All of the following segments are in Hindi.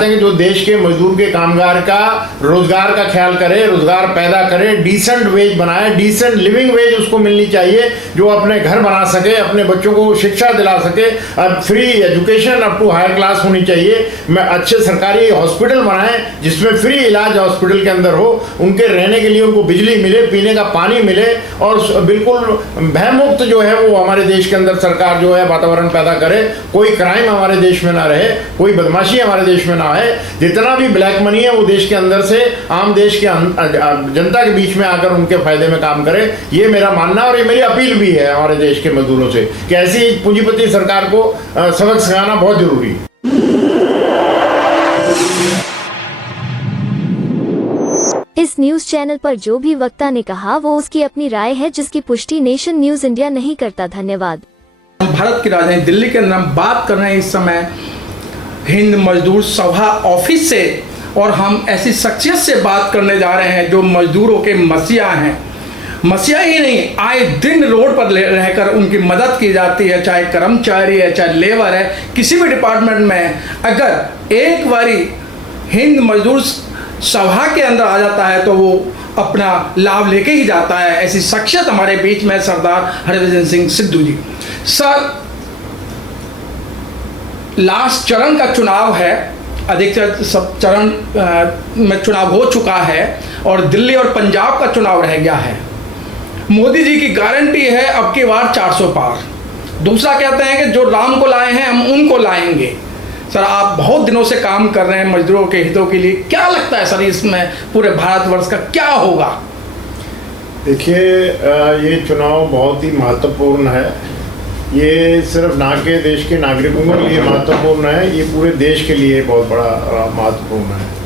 जो देश के मजदूर के कामगार का रोजगार का ख्याल करे, रोजगार पैदा करे, डिसेंट वेज बनाए, डिसेंट लिविंग वेज उसको मिलनी चाहिए, जो अपने घर बना सके, अपने बच्चों को शिक्षा दिला सके, free education up to higher class होनी चाहिए। मैं अच्छे सरकारी हॉस्पिटल बनाए जिसमें फ्री इलाज हॉस्पिटल के अंदर हो, उनके रहने के लिए उनको बिजली मिले, पीने का पानी मिले, और बिल्कुल भयमुक्त जो है वो हमारे देश के अंदर सरकार जो है वातावरण पैदा करे। कोई क्राइम हमारे देश में ना रहे, कोई बदमाशी हमारे देश में ना है। जितना भी ब्लैक मनी है वो देश के अंदर से आम देश के जनता के बीच में आकर उनके फायदे में काम करे। ये मेरा मानना और ये मेरी अपील भी है हमारे देश के मजदूरों से कि ऐसी पूंजीपति सरकार को सबक सिखाना बहुत जरूरी है। इस न्यूज चैनल पर जो भी वक्ता ने कहा वो उसकी अपनी राय है, जिसकी पुष्टि नेशन न्यूज इंडिया नहीं करता। धन्यवाद। भारत की राजधानी दिल्ली के अंदर हम बात कर रहे हैं इस समय हिंद मजदूर सभा ऑफिस से, और हम ऐसी शख्सियत से बात करने जा रहे हैं जो मजदूरों के मसीहा हैं। मसीहा ही नहीं, आए दिन रोड पर रहकर उनकी मदद की जाती है, चाहे कर्मचारी है, चाहे लेबर है, किसी भी डिपार्टमेंट में। अगर एक बारी हिंद मजदूर सभा के अंदर आ जाता है तो वो अपना लाभ लेके ही जाता है। ऐसी शख्सियत हमारे बीच में सरदार हरभजन सिंह सिद्धू जी। सर, लास्ट चरण का चुनाव है, अधिकतर सब चरण में चुनाव हो चुका है और दिल्ली और पंजाब का चुनाव रह गया है। मोदी जी की गारंटी है अब की बार 400 पार। दूसरा कहते हैं कि जो राम को लाए हैं हम उनको लाएंगे। सर, आप बहुत दिनों से काम कर रहे हैं मजदूरों के हितों के लिए, क्या लगता है सर इसमें पूरे भारतवर्ष का क्या होगा? देखिए, ये चुनाव बहुत ही महत्वपूर्ण है। ये सिर्फ ना के देश के नागरिकों के लिए महत्वपूर्ण है, ये पूरे देश के लिए बहुत बड़ा महत्वपूर्ण है।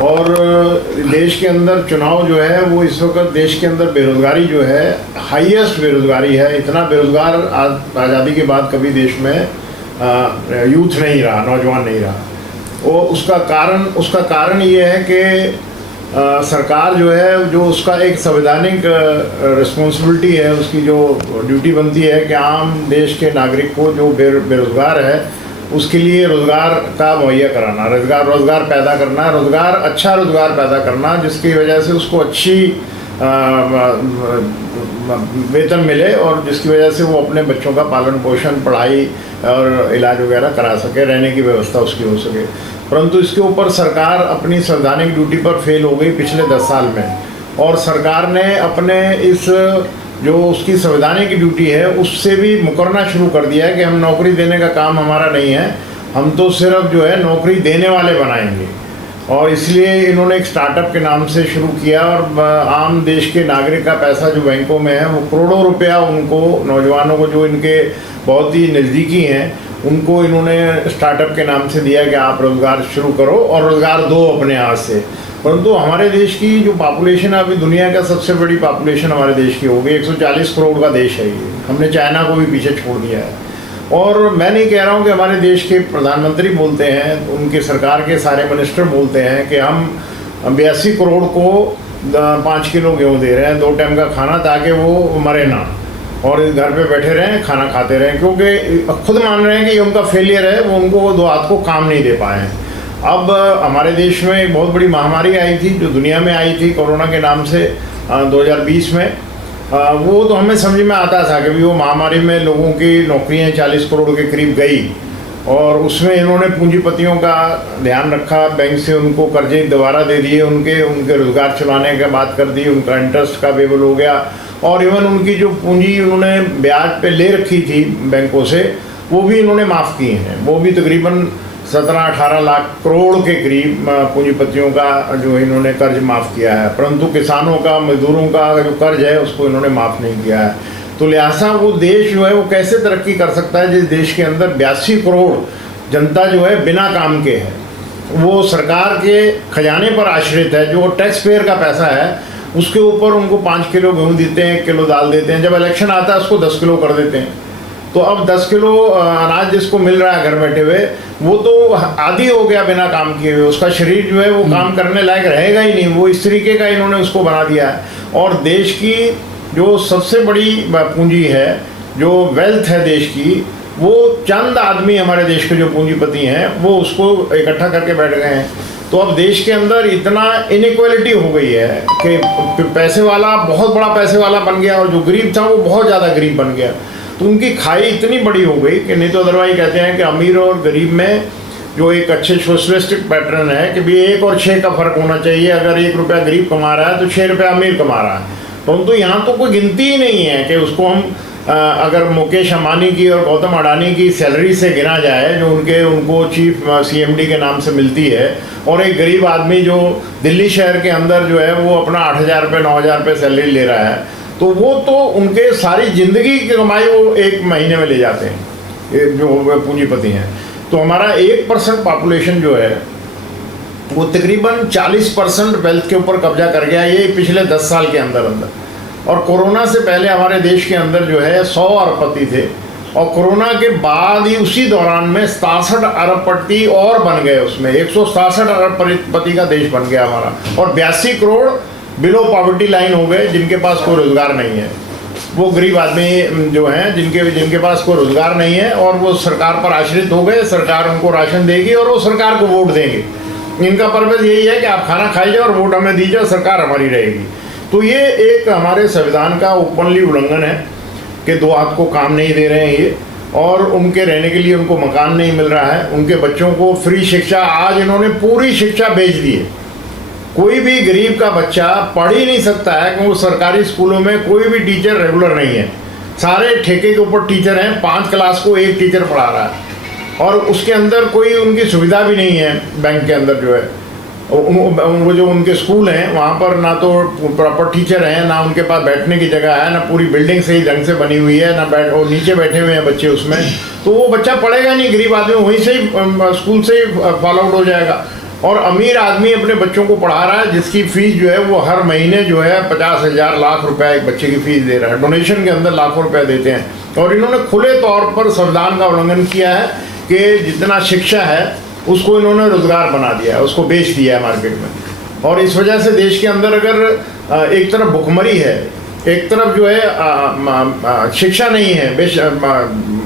और देश के अंदर चुनाव जो है वो इस वक्त देश के अंदर बेरोजगारी जो है हाईएस्ट बेरोजगारी है। इतना बेरोजगार आज़ादी के बाद कभी देश में यूथ नहीं रहा, नौजवान नहीं रहा। और उसका कारण ये है कि सरकार जो है, जो उसका एक संवैधानिक रिस्पॉन्सिबिलिटी है, उसकी जो ड्यूटी बनती है कि आम देश के नागरिक को जो बेरोजगार है उसके लिए रोज़गार का मुहैया कराना, रोज़गार पैदा करना, अच्छा रोज़गार पैदा करना, जिसकी वजह से उसको अच्छी वेतन मिले और जिसकी वजह से वो अपने बच्चों का पालन पोषण, पढ़ाई और इलाज वगैरह करा सके, रहने की व्यवस्था उसकी हो सके। परंतु इसके ऊपर सरकार अपनी संवैधानिक ड्यूटी पर फेल हो गई पिछले 10 साल में, और सरकार ने अपने इस जो उसकी संवैधानिक ड्यूटी है उससे भी मुकरना शुरू कर दिया है कि हम नौकरी देने का काम हमारा नहीं है, हम तो सिर्फ जो है नौकरी देने वाले बनाएंगे। और इसलिए इन्होंने एक स्टार्टअप के नाम से शुरू किया और आम देश के नागरिक का पैसा जो बैंकों में है वो करोड़ों रुपया उनको, नौजवानों को जो इनके बहुत ही नज़दीकी हैं, उनको इन्होंने स्टार्टअप के नाम से दिया कि आप रोज़गार शुरू करो और रोज़गार दो अपने हाथ से। परंतु हमारे देश की जो पॉपुलेशन है, अभी दुनिया का सबसे बड़ी पॉपुलेशन हमारे देश की हो गई, 140 करोड़ का देश है ये। हमने चाइना को भी पीछे छोड़ दिया है। और मैं नहीं कह रहा हूँ कि हमारे देश के प्रधानमंत्री बोलते हैं, उनके सरकार के सारे मिनिस्टर बोलते हैं कि हम 82 करोड़ को 5 किलो गेहूँ दे रहे हैं, 2 टाइम का खाना, ताकि वो मरे ना और इस घर पे बैठे रहें, खाना खाते रहें, क्योंकि खुद मान रहे हैं कि ये उनका फेलियर है, वो उनको 2 हाथ को काम नहीं दे पाए हैं। अब हमारे देश में एक बहुत बड़ी महामारी आई थी जो दुनिया में आई थी कोरोना के नाम से 2020 में। वो तो हमें समझ में आता था कि वो महामारी में लोगों की नौकरियां 40 करोड़ के करीब गई, और उसमें इन्होंने पूंजीपतियों का ध्यान रखा, बैंक से उनको कर्जे दोबारा दे दिए, उनके रोज़गार चलाने की बात कर दी, उनका इंटरेस्ट का वेबल हो गया, और इवन उनकी जो पूंजी उन्होंने ब्याज पे ले रखी थी बैंकों से वो भी इन्होंने माफ़ की हैं। वो भी तकरीबन 17-18 लाख करोड़ के करीब पूंजीपतियों का जो इन्होंने कर्ज माफ़ किया है, परंतु किसानों का, मजदूरों का जो कर्ज है उसको इन्होंने माफ़ नहीं किया है। तो लिहाजा वो देश जो है वो कैसे तरक्की कर सकता है जिस देश के अंदर 82 करोड़ जनता जो है बिना काम के है, वो सरकार के खजाने पर आश्रित है, जो टैक्स पेयर का पैसा है उसके ऊपर उनको 5 किलो गेहूँ देते हैं, 1 किलो दाल देते हैं, जब इलेक्शन आता है उसको 10 किलो कर देते हैं। तो अब 10 किलो अनाज जिसको मिल रहा है घर बैठे हुए, वो तो आदी हो गया बिना काम किए हुए, उसका शरीर जो है वो काम करने लायक रहेगा ही नहीं, वो इस तरीके का इन्होंने उसको बना दिया है। और देश की जो सबसे बड़ी पूंजी है, जो वेल्थ है देश की, वो चंद आदमी हमारे देश के जो पूंजीपति हैं वो उसको इकट्ठा करके बैठ गए हैं। तो अब देश के अंदर इतना इनइक्वालिटी हो गई है कि पैसे वाला बहुत बड़ा पैसे वाला बन गया और जो गरीब था वो बहुत ज़्यादा गरीब बन गया। तो उनकी खाई इतनी बड़ी हो गई कि नहीं तो अदरवाइज कहते हैं कि अमीर और गरीब में जो एक अच्छे सोशलिस्टिक पैटर्न है कि भी 1 और 6 का फर्क होना चाहिए। अगर 1 रुपया गरीब कमा रहा है तो 6 रुपया अमीर कमा रहा है। परंतु यहाँ तो कोई गिनती ही नहीं है कि उसको हम अगर मुकेश अंबानी की और गौतम अडानी की सैलरी से गिना जाए जो उनको चीफ CMD के नाम से मिलती है, और एक गरीब आदमी जो दिल्ली शहर के अंदर जो है वो अपना 8,000 रुपये 9,000 रुपये सैलरी ले रहा है, तो वो तो उनके सारी ज़िंदगी की कमाई वो 1 महीने में ले जाते हैं जो पूंजीपति हैं। तो हमारा 1% पॉपुलेशन जो है वो तकरीबन 40% वेल्थ के ऊपर कब्जा कर गया ये पिछले 10 साल के अंदर। और कोरोना से पहले हमारे देश के अंदर जो है 100 अरबपति थे, और कोरोना के बाद ही उसी दौरान में 67 अरबपति और बन गए। उसमें 167 अरबपति का देश बन गया हमारा, और 82 करोड़ बिलो पॉवर्टी लाइन हो गए जिनके पास कोई रोज़गार नहीं है। वो गरीब आदमी जो हैं जिनके पास कोई रोज़गार नहीं है और वो सरकार पर आश्रित हो गए। सरकार उनको राशन देगी और वो सरकार को वोट देंगे। इनका पर्पज़ यही है कि आप खाना खाई जाओ और वोट हमें दीजिए और सरकार हमारी रहेगी। तो ये एक हमारे संविधान का ओपनली उल्लंघन है कि 2 हाथ को काम नहीं दे रहे हैं ये, और उनके रहने के लिए उनको मकान नहीं मिल रहा है। उनके बच्चों को फ्री शिक्षा, आज इन्होंने पूरी शिक्षा बेच दी है। कोई भी गरीब का बच्चा पढ़ ही नहीं सकता है क्योंकि सरकारी स्कूलों में कोई भी टीचर रेगुलर नहीं है। सारे ठेके के ऊपर टीचर हैं, 5 क्लास को एक टीचर पढ़ा रहा है, और उसके अंदर कोई उनकी सुविधा भी नहीं है। बैंक के अंदर जो है वो जो उनके स्कूल हैं वहाँ पर ना तो प्रॉपर टीचर हैं, ना उनके पास बैठने की जगह है, ना पूरी बिल्डिंग सही ढंग से बनी हुई है, ना और नीचे बैठे हुए हैं बच्चे उसमें। तो वो बच्चा पढ़ेगा नहीं, गरीब आदमी वहीं से ही स्कूल से ही फॉलो आउट हो जाएगा। और अमीर आदमी अपने बच्चों को पढ़ा रहा है जिसकी फ़ीस जो है वो हर महीने जो है 50,000 लाख रुपए एक बच्चे की फ़ीस दे रहा है। डोनेशन के अंदर लाखों रुपए देते हैं। और इन्होंने खुले तौर पर संविधान का उल्लंघन किया है कि जितना शिक्षा है उसको इन्होंने रोज़गार बना दिया है, उसको बेच दिया है मार्केट में। और इस वजह से देश के अंदर अगर एक तरफ भुखमरी है, एक तरफ जो है शिक्षा नहीं है,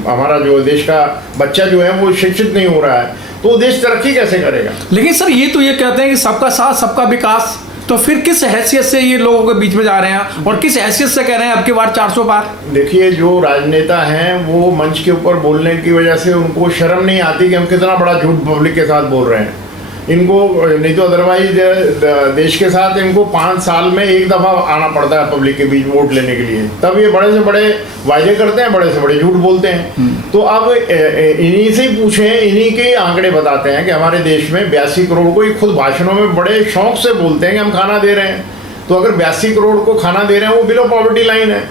हमारा जो देश का बच्चा जो है वो शिक्षित नहीं हो रहा है, तो देश तरक्की कैसे करेगा। लेकिन सर ये तो ये कहते हैं कि सबका साथ सबका विकास, तो फिर किस हैसियत से ये लोगों के बीच में जा रहे हैं और किस हैसियत से कह रहे हैं अब की बार 400 पार। देखिए, जो राजनेता हैं वो मंच के ऊपर बोलने की वजह से उनको शर्म नहीं आती कि हम कितना बड़ा झूठ पब्लिक के साथ बोल रहे हैं। इनको नहीं तो अदरवाइज देश के साथ इनको 5 साल में एक दफ़ा आना पड़ता है पब्लिक के बीच वोट लेने के लिए, तब ये बड़े से बड़े वायदे करते हैं, बड़े से बड़े झूठ बोलते हैं। तो अब इन्हीं से ही पूछें, इन्हीं के आंकड़े बताते हैं कि हमारे देश में 82 करोड़ को, ये खुद भाषणों में बड़े शौक से बोलते हैं कि हम खाना दे रहे हैं। तो अगर 82 करोड़ को खाना दे रहे हैं वो बिलो पॉवर्टी लाइन है,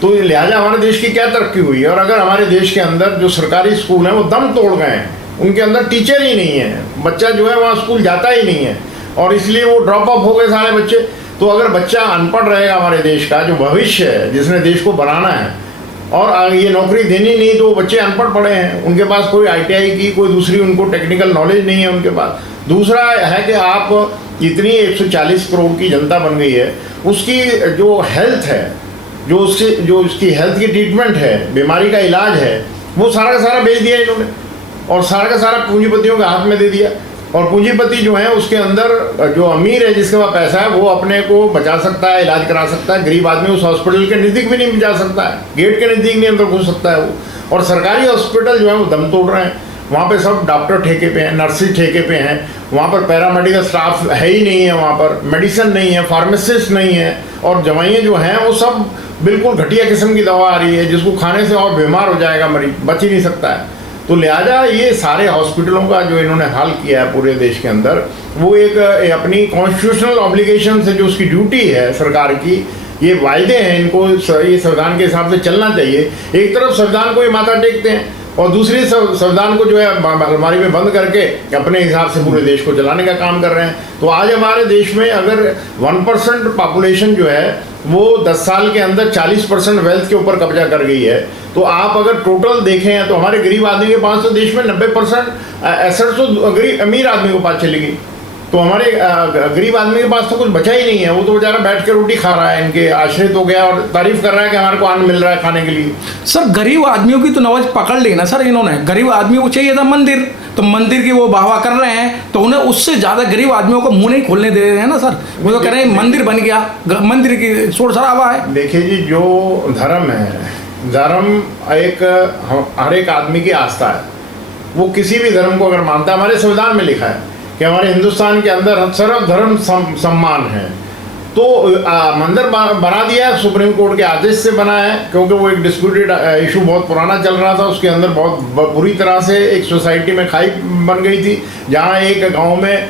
तो लिहाजा हमारे देश की क्या तरक्की हुई है। और अगर हमारे देश के अंदर जो सरकारी स्कूल हैं वो दम तोड़ गए हैं, उनके अंदर टीचर ही नहीं है, बच्चा जो है वहाँ स्कूल जाता ही नहीं है, और इसलिए वो ड्रॉप ऑफ हो गए सारे बच्चे। तो अगर बच्चा अनपढ़ रहेगा हमारे देश का जो भविष्य है, जिसने देश को बनाना है, और ये नौकरी देनी नहीं, तो बच्चे अनपढ़ पड़े हैं, उनके पास कोई ITI की कोई दूसरी उनको टेक्निकल नॉलेज नहीं है उनके पास। दूसरा है कि आप इतनी 140 करोड़ की जनता बन गई है, उसकी जो हेल्थ है, जो उसकी हेल्थ की ट्रीटमेंट है, बीमारी का इलाज है, वो सारा का सारा बेच दिया इन्होंने और सारा का सारा पूंजीपतियों के हाथ में दे दिया। और पूंजीपति जो है उसके अंदर जो अमीर है, जिसके पास पैसा है, वो अपने को बचा सकता है, इलाज करा सकता है। गरीब आदमी उस हॉस्पिटल के नज़दीक भी नहीं जा सकता है, गेट के नज़दीक नहीं अंदर घुस सकता है वो। और सरकारी हॉस्पिटल जो है वो दम तोड़ रहे हैं, वहाँ पे सब डॉक्टर ठेके पे हैं, नर्सिस ठेके पे हैं, वहाँ पर पैरामेडिकल स्टाफ है ही नहीं है, वहाँ पर मेडिसिन नहीं है, फार्मासिस्ट नहीं है, और दवाइयाँ जो हैं वो सब बिल्कुल घटिया किस्म की दवा आ रही है जिसको खाने से और बीमार हो जाएगा मरीज, बच ही नहीं सकता है। तो लिहाजा ये सारे हॉस्पिटलों का जो इन्होंने हाल किया है पूरे देश के अंदर, वो एक अपनी कॉन्स्टिट्यूशनल ऑब्लिगेशन से जो उसकी ड्यूटी है सरकार की, ये वायदे हैं, इनको ये संविधान के हिसाब से चलना चाहिए। एक तरफ संविधान को ये माथा टेकते हैं और दूसरी संविधान को जो है अलमारी में बंद करके अपने हिसाब से पूरे देश को चलाने का काम कर रहे हैं। तो आज हमारे देश में अगर 1% पॉपुलेशन जो है वो 10 साल के अंदर 40% वेल्थ के ऊपर कब्जा कर गई है, तो आप अगर टोटल देखें तो हमारे गरीब आदमी के पास तो देश में 90% एसेट्स तो गरीब अमीर आदमी के पास चली गई। तो हमारे गरीब आदमी के पास तो कुछ बचा ही नहीं है। वो तो बेचारा बैठ के रोटी खा रहा है, इनके आश्रित हो गया और तारीफ कर रहा है कि हमारे को अन्न मिल रहा है खाने के लिए। सर गरीब आदमियों की तो नवाज पकड़ ली ना सर इन्होंने। गरीब आदमियों को चाहिए था मंदिर, तो मंदिर की वो वाहवा कर रहे हैं, तो उन्हें उससे ज़्यादा गरीब आदमियों को मुंह नहीं खोलने दे रहे हैं ना सर। वो तो कह रहे हैं मंदिर बन गया, मंदिर की शोर शराबा है। देखिए जी, जो धर्म है, धर्म हर एक आदमी की आस्था है। वो किसी भी धर्म को अगर मानता है, हमारे संविधान में लिखा है कि हमारे हिंदुस्तान के अंदर सर्वधर्म सम्मान है। तो मंदिर बना दिया है, सुप्रीम कोर्ट के आदेश से बना है, क्योंकि वो एक डिस्प्यूटेड इशू बहुत पुराना चल रहा था। उसके अंदर बहुत बुरी तरह से एक सोसाइटी में खाई बन गई थी, जहाँ एक गांव में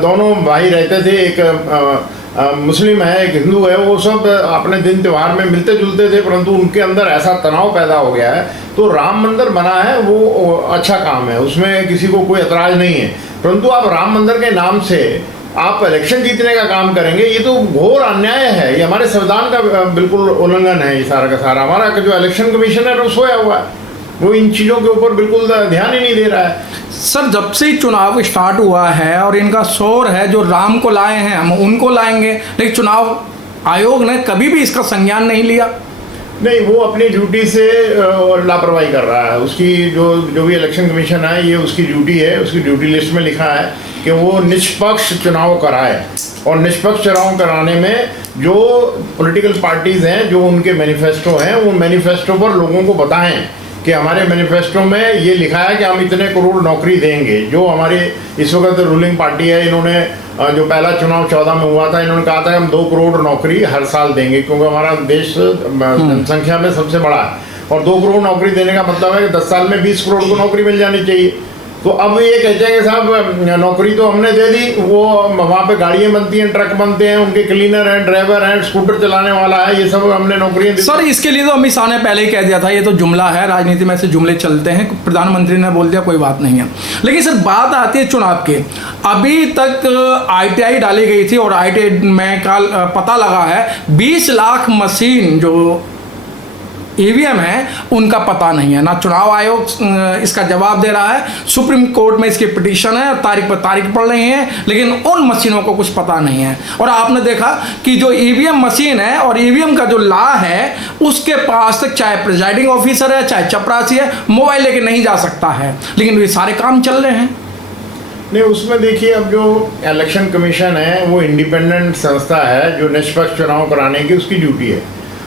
दोनों भाई रहते थे, एक मुस्लिम है एक हिंदू है। वो सब अपने दिन त्यौहार में मिलते जुलते थे, परंतु उनके अंदर ऐसा तनाव पैदा हो गया है। तो राम मंदिर बना है, वो अच्छा काम है, उसमें किसी को कोई एतराज़ नहीं है। परंतु आप राम मंदिर के नाम से आप इलेक्शन जीतने का काम करेंगे, ये तो घोर अन्याय है। ये हमारे संविधान का बिल्कुल उल्लंघन है। ये सारा का सारा हमारा जो इलेक्शन कमीशन है वो सोया हुआ है, वो इन चीज़ों के ऊपर बिल्कुल ध्यान ही नहीं दे रहा है। सर जब से चुनाव स्टार्ट हुआ है और इनका शोर है, जो राम को लाए हैं हम उनको लाएंगे, लेकिन चुनाव आयोग ने कभी भी इसका संज्ञान नहीं लिया। नहीं, वो अपनी ड्यूटी से लापरवाही कर रहा है। उसकी जो भी इलेक्शन कमीशन है, ये उसकी ड्यूटी है। उसकी ड्यूटी लिस्ट में लिखा है कि वो निष्पक्ष चुनाव कराए, और निष्पक्ष चुनाव कराने में जो पॉलिटिकल पार्टीज़ हैं, जो उनके मैनिफेस्टो हैं, वो मैनिफेस्टो पर लोगों को बताएं कि हमारे मैनिफेस्टो में ये लिखा है कि हम इतने करोड़ नौकरी देंगे। जो हमारी इस वक्त रूलिंग पार्टी है, इन्होंने जो पहला चुनाव 14 में हुआ था, इन्होंने कहा था कि हम 2 करोड़ नौकरी हर साल देंगे, क्योंकि हमारा देश जनसंख्या में सबसे बड़ा है। और 2 करोड़ नौकरी देने का मतलब है कि 10 साल में 20 करोड़ को नौकरी मिल जानी चाहिए। तो अब ये कहते हैं कि साहब नौकरी तो हमने दे दी, वो वहाँ पे गाड़ियाँ बनती हैं, ट्रक बनते हैं, उनके क्लीनर हैं, ड्राइवर हैं, स्कूटर चलाने वाला है, ये सब हमने नौकरियाँ दी। सर इसके लिए तो अमित शाह ने पहले ही कह दिया था, ये तो जुमला है, राजनीति में ऐसे जुमले चलते हैं। प्रधानमंत्री ने बोल दिया, कोई बात नहीं है। लेकिन सर बात आती है चुनाव के, अभी तक ITI डाली गई थी और ITI में कल पता लगा है 20 लाख मशीन जो EVM है उनका पता नहीं है। ना चुनाव आयोग इसका जवाब दे रहा है, सुप्रीम कोर्ट में इसकी पिटीशन है, तारीख पर तारीख पड़ रही है, लेकिन उन मशीनों को कुछ पता नहीं है। और आपने देखा कि जो EVM मशीन है और EVM का जो लॉ है, उसके पास तक चाहे प्रिजाइडिंग ऑफिसर है, चाहे चपरासी है, मोबाइल लेके नहीं जा सकता है, लेकिन ये सारे काम चल रहे हैं। नहीं, उसमें देखिए, अब जो इलेक्शन कमीशन है वो इंडिपेंडेंट संस्था है, जो निष्पक्ष चुनाव कराने की उसकी ड्यूटी है।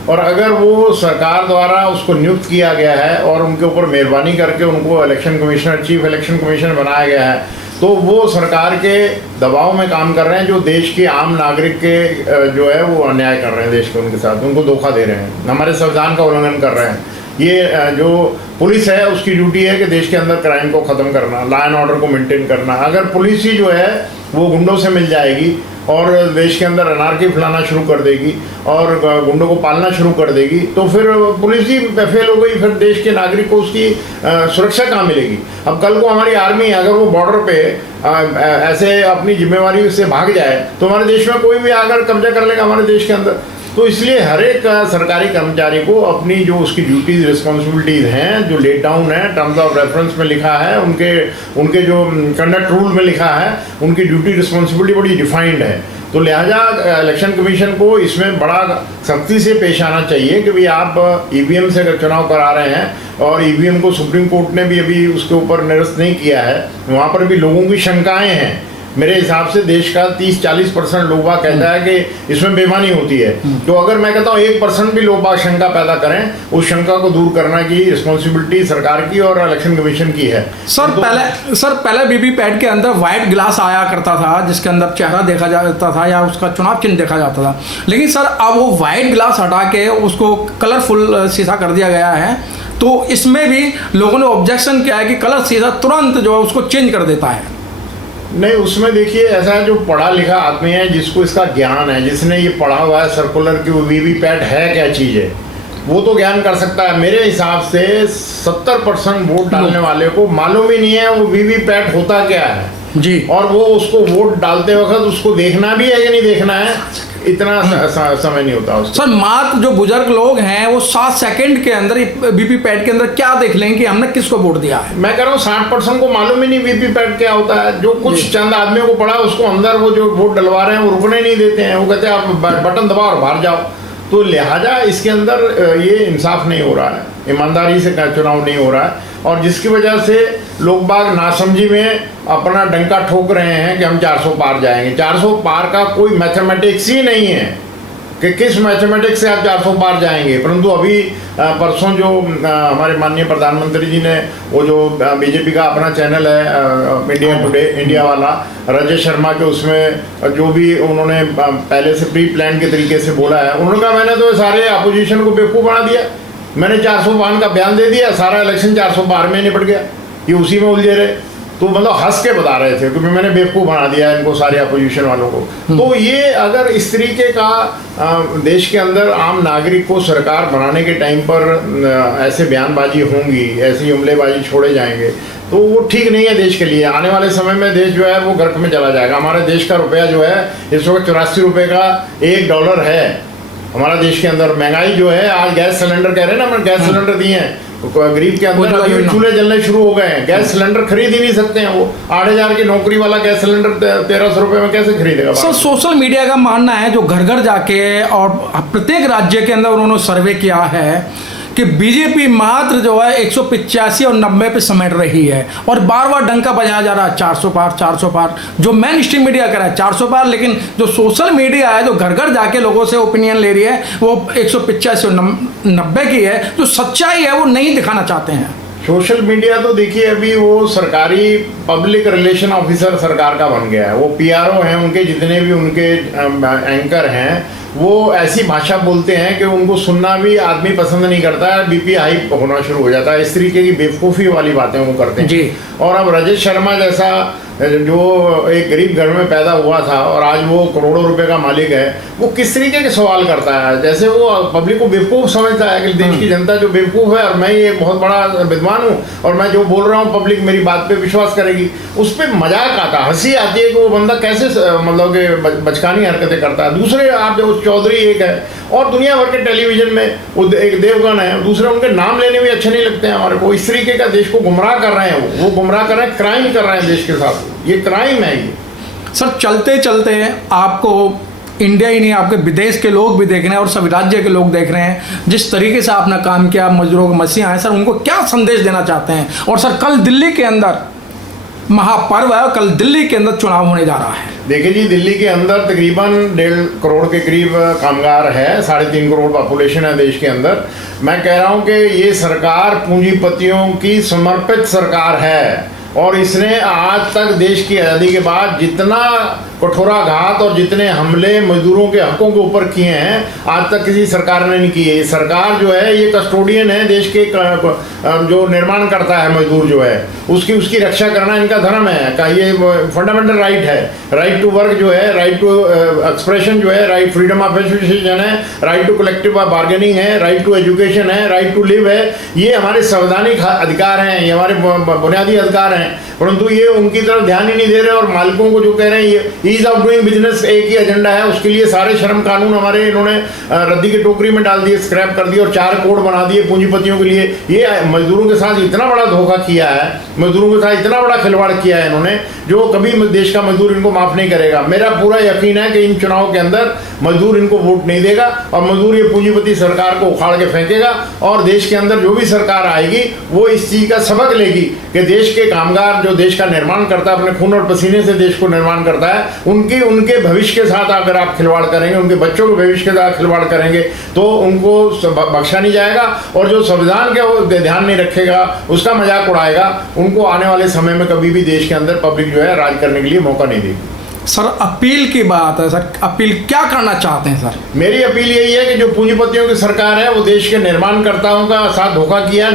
और अगर वो सरकार द्वारा उसको नियुक्त किया गया है और उनके ऊपर मेहरबानी करके उनको election commissioner, chief election commissioner बनाया गया है, तो वो सरकार के दबाव में काम कर रहे हैं, जो देश के आम नागरिक के जो है वो अन्याय कर रहे हैं देश के उनके साथ, उनको धोखा दे रहे हैं, हमारे संविधान का उल्लंघन कर रहे हैं। ये जो पुलिस है उसकी ड्यूटी है कि देश के अंदर क्राइम को ख़त्म करना, लॉ एंड ऑर्डर को मेंटेन करना। अगर पुलिस ही जो है वो गुंडों से मिल जाएगी और देश के अंदर अनार्की फैलाना शुरू कर देगी और गुंडों को पालना शुरू कर देगी, तो फिर पुलिस ही फेल हो गई, फिर देश के नागरिक को उसकी सुरक्षा कहाँ मिलेगी। अब कल को हमारी आर्मी अगर वो बॉर्डर पे ऐसे अपनी जिम्मेवारी से भाग जाए, तो हमारे देश में कोई भी आकर कब्जा कर लेगा हमारे देश के अंदर। तो इसलिए हर एक सरकारी कर्मचारी को अपनी जो उसकी ड्यूटीज़, रिस्पॉन्सिबिलिटीज़ हैं, जो लेट डाउन है, टर्म्स ऑफ रेफरेंस में लिखा है, उनके जो कंडक्ट रूल में लिखा है, उनकी ड्यूटी रिस्पॉन्सिबिलिटी बड़ी डिफाइंड है। तो लिहाजा इलेक्शन कमीशन को इसमें बड़ा सख्ती से पेश आना चाहिए कि भाई आप EVM से अगर चुनाव करा रहे हैं और EVM को सुप्रीम कोर्ट ने भी अभी उसके ऊपर निरस्त नहीं किया है, वहाँ पर भी लोगों की शंकाएँ हैं। मेरे हिसाब से देश का 30-40% लोग बाग कहता है कि इसमें बेईमानी होती है। तो अगर मैं कहता हूँ 1% भी लोग बाग शंका पैदा करें, उस शंका को दूर करने की रिस्पॉन्सिबिलिटी सरकार की और इलेक्शन कमीशन की है। सर पहले वीवीपैट के अंदर व्हाइट ग्लास आया करता था, जिसके अंदर चेहरा देखा जाता था या उसका चुनाव चिन्ह देखा जाता था, लेकिन सर अब वो व्हाइट ग्लास हटा के उसको कलरफुल शीशा कर दिया गया है। तो इसमें भी लोगों ने ऑब्जेक्शन किया है कि कलर शीशा तुरंत जो है उसको चेंज कर देता है। नहीं, उसमें देखिए ऐसा जो पढ़ा लिखा आदमी है, जिसको इसका ज्ञान है, जिसने ये पढ़ा हुआ है सर्कुलर की वीवीपैट है क्या चीज़ है, वो तो ज्ञान कर सकता है। मेरे हिसाब से 70% वोट डालने वाले को मालूम ही नहीं है वो वीवीपैट होता क्या है जी, और वो उसको वोट डालते वक्त उसको देखना भी है कि नहीं देखना है, इतना समय नहीं होता उसको। सर मात्र जो बुजुर्ग लोग हैं वो 7 सेकंड के अंदर वीवी पैड के अंदर क्या देख लेंगे कि हमने किसको वोट दिया है। मैं कह रहा हूँ 60% को मालूम ही नहीं वीवी पैड क्या होता है। जो कुछ चंद आदमियों को पड़ा उसको अंदर वो जो वोट डलवा रहे हैं वो रुकने नहीं देते हैं। वो कहते हैं आप बटन दबाओ और बाहर जाओ। तो लिहाजा इसके अंदर ये इंसाफ नहीं हो रहा है, ईमानदारी से चुनाव नहीं हो रहा है, और जिसकी वजह से लोग बाग नासमझी में अपना डंका ठोक रहे हैं कि हम 400 पार जाएंगे। 400 पार का कोई मैथमेटिक्स ही नहीं है कि किस मैथमेटिक्स से आप 400 पार जाएंगे। परंतु अभी परसों जो हमारे माननीय प्रधानमंत्री जी ने वो जो बीजेपी का अपना चैनल है इंडिया टुडे, इंडिया वाला, राजेश शर्मा के उसमें जो भी उन्होंने पहले से प्री प्लान के तरीके से बोला है, उन्होंने कहा मैंने तो सारे अपोजिशन को बेवकूफ़ बना दिया, मैंने 400 पार का बयान दे दिया, सारा इलेक्शन 400 पार में निपट गया, ये उसी में उलझे रहे। तो मतलब हंस के बता रहे थे क्योंकि मैंने बेवकूफ़ बना दिया इनको, सारे अपोजिशन वालों को। तो ये अगर इस तरीके का देश के अंदर आम नागरिक को सरकार बनाने के टाइम पर ऐसे बयानबाजी होंगी, ऐसी जुमलेबाजी छोड़े जाएंगे, तो वो ठीक नहीं है देश के लिए। आने वाले समय में देश जो है वो गर्क में चला जाएगा। हमारे देश का रुपया जो है इस वक्त 84 रुपये का $1 है हमारा देश के अंदर। महंगाई जो है, आज गैस सिलेंडर कह रहे हैं ना, मैंने गैस सिलेंडर दिए हैं गरीब के अंदर, अभी चूल्हे जलने शुरू हो गए हैं, गैस सिलेंडर खरीद ही नहीं सकते हैं। वो 8,000 की नौकरी वाला गैस सिलेंडर 1,300 रुपये में कैसे खरीदेगा। सर सोशल मीडिया का मानना है जो घर घर जाके और प्रत्येक राज्य के अंदर उन्होंने सर्वे किया है कि बीजेपी मात्र जो है 185 और 90 पे समेट रही है, और बार बार डंका बजाया जा रहा है 400 पार 400 पार। जो मेन स्ट्रीम मीडिया कह रहा है 400 पार, लेकिन जो सोशल मीडिया है जो घर घर जाके लोगों से ओपिनियन ले रही है वो 185 और 90 की है। जो सच्चाई है वो नहीं दिखाना चाहते हैं। सोशल मीडिया तो देखिए अभी वो सरकारी पब्लिक रिलेशन ऑफिसर सरकार का बन गया है। वो PRO हैं, उनके जितने भी उनके एंकर हैं वो ऐसी भाषा बोलते हैं कि उनको सुनना भी आदमी पसंद नहीं करता है, BP हाई होना शुरू हो जाता है। इस तरीके की बेवकूफ़ी वाली बातें वो करते हैं जी। और अब राजेश शर्मा जैसा जो एक गरीब घर में पैदा हुआ था और आज वो करोड़ों रुपए का मालिक है, वो किस तरीके के सवाल करता है, जैसे वो पब्लिक को बेवकूफ़ समझता है कि देश की जनता जो बेवकूफ़ है और मैं ये बहुत बड़ा विद्वान हूँ और मैं जो बोल रहा हूँ पब्लिक मेरी बात पे विश्वास करेगी। उस पर मजाक आता, हंसी आती है कि वो बंदा कैसे मतलब कि बचकानी हरकतें करता है। दूसरे आप जो चौधरी एक है और दुनिया भर के टेलीविजन में वो एक देवगन है, दूसरे उनके नाम लेने भी अच्छे नहीं लगते हैं हमारे को। इस तरीके का देश को गुमराह कर रहे हैं, वो गुमराह कर रहे हैं, क्राइम कर रहे हैं देश के साथ। ये क्राइम है ये। सर चलते चलते आपको इंडिया ही नहीं आपके विदेश के लोग भी देख रहे हैं और सभी राज्य के लोग देख रहे हैं जिस तरीके से आपने काम किया, मजदूरों के मसीहा हैं। सर उनको क्या संदेश देना चाहते हैं? और सर कल दिल्ली के अंदर महापर्व है और कल दिल्ली के अंदर चुनाव होने जा रहा है। देखिए जी, दिल्ली के अंदर तकरीबन 1.5 करोड़ के करीब कामगार है, 3.5 करोड़ पॉपुलेशन है देश के अंदर। मैं कह रहा हूँ कि ये सरकार पूंजीपतियों की समर्पित सरकार है और इसने आज तक देश की आज़ादी के बाद जितना कठोराघात और जितने हमले मजदूरों के हकों के ऊपर किए हैं आज तक किसी सरकार ने नहीं किए। ये सरकार जो है ये कस्टोडियन है देश के, जो निर्माण करता है मजदूर जो है उसकी रक्षा करना इनका धर्म है का, ये फंडामेंटल राइट है। राइट टू वर्क जो है, राइट टू एक्सप्रेशन जो है, राइट फ्रीडम ऑफ एसोसिएशन है, राइट टू कलेक्टिव बार्गेनिंग है, राइट टू एजुकेशन है, राइट टू लिव है। ये हमारे संवैधानिक अधिकार हैं, ये हमारे बुनियादी अधिकार हैं, परंतु ये उनकी तरफ ध्यान ही नहीं दे रहे। और मालिकों को जो कह रहे हैं ये ईज ऑफ डूइंग बिजनेस एक ही एजेंडा है, उसके लिए सारे श्रम कानून हमारे इन्होंने रद्दी की टोकरी में डाल दिए, स्क्रैप कर दिए और 4 कोड बना दिए पूंजीपतियों के लिए। ये मजदूरों के साथ इतना बड़ा धोखा किया है, मजदूरों के साथ इतना बड़ा खिलवाड़ किया है इन्होंने, जो कभी देश का मजदूर इनको माफ नहीं करेगा। मेरा पूरा यकीन है कि इन चुनाव के अंदर मजदूर इनको वोट नहीं देगा और मजदूर ये पूंजीपति सरकार को उखाड़ के फेंकेगा और देश के अंदर जो भी सरकार आएगी वो इस चीज का सबक लेगी कि देश के कामगार जो देश का निर्माण करता है, अपने खून और पसीने से देश को निर्माण करता है, उनके भविष्य के साथ अगर आप खिलवाड़ करेंगे, उनके बच्चों के भविष्य के साथ खिलवाड़ करेंगे तो उनको बख्शा नहीं जाएगा। और जो संविधान के वो ध्यान नहीं रखेगा, उसका मजाक उड़ाएगा, उनको आने वाले समय में कभी भी देश के अंदर पब्लिक जो है राज करने के लिए मौका नहीं देगी। सर अपील की बात है, सर अपील क्या करना चाहते हैं? सर मेरी अपील यही है कि जो पूंजीपतियों की सरकार है वो देश के निर्माणकर्ताओं का साथ धोखा किया।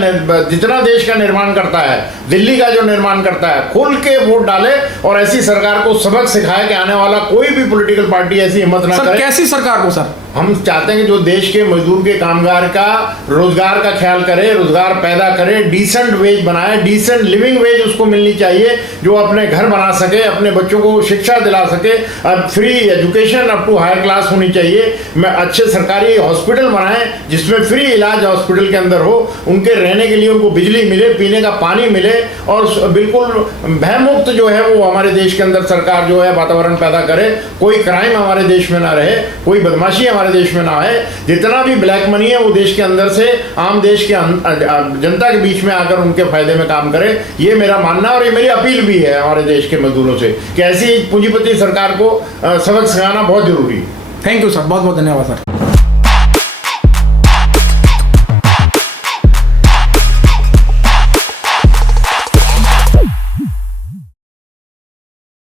जितना देश का निर्माण करता है, दिल्ली का जो निर्माण करता है, खुल के वोट डाले और ऐसी सरकार को सबक सिखाए कि आने वाला कोई भी पॉलिटिकल पार्टी ऐसी हिम्मत ना करे। कैसी सरकार को? सर हम चाहते हैं कि जो देश के मजदूर के कामगार का रोजगार का ख्याल करे, रोजगार पैदा करे, डिसेंट वेज बनाए, डिसेंट लिविंग वेज उसको मिलनी चाहिए, जो अपने घर बना सके, अपने बच्चों को शिक्षा दिला पढ़ा सके। अब free education up to higher class होनी चाहिए। मैं अच्छे सरकारी हॉस्पिटल बनाएं जिसमें फ्री इलाज हॉस्पिटल के अंदर हो, उनके रहने के लिए उनको बिजली मिले, पीने का पानी मिले, और बिल्कुल भयमुक्त जो है वो हमारे देश के अंदर सरकार जो है वातावरण पैदा करे। कोई क्राइम हमारे देश में ना रहे, कोई बदमाशी हमारे देश में ना है। जितना भी ब्लैक मनी है वो देश के अंदर से आम देश के जनता के बीच में आकर उनके फायदे में काम करे। ये मेरा मानना और ये मेरी अपील भी है हमारे देश के मजदूरों से कि ऐसी पूंजीपति सरकार को सबक सिखाना बहुत जरूरी है। थैंक यू सर, बहुत बहुत धन्यवाद सर।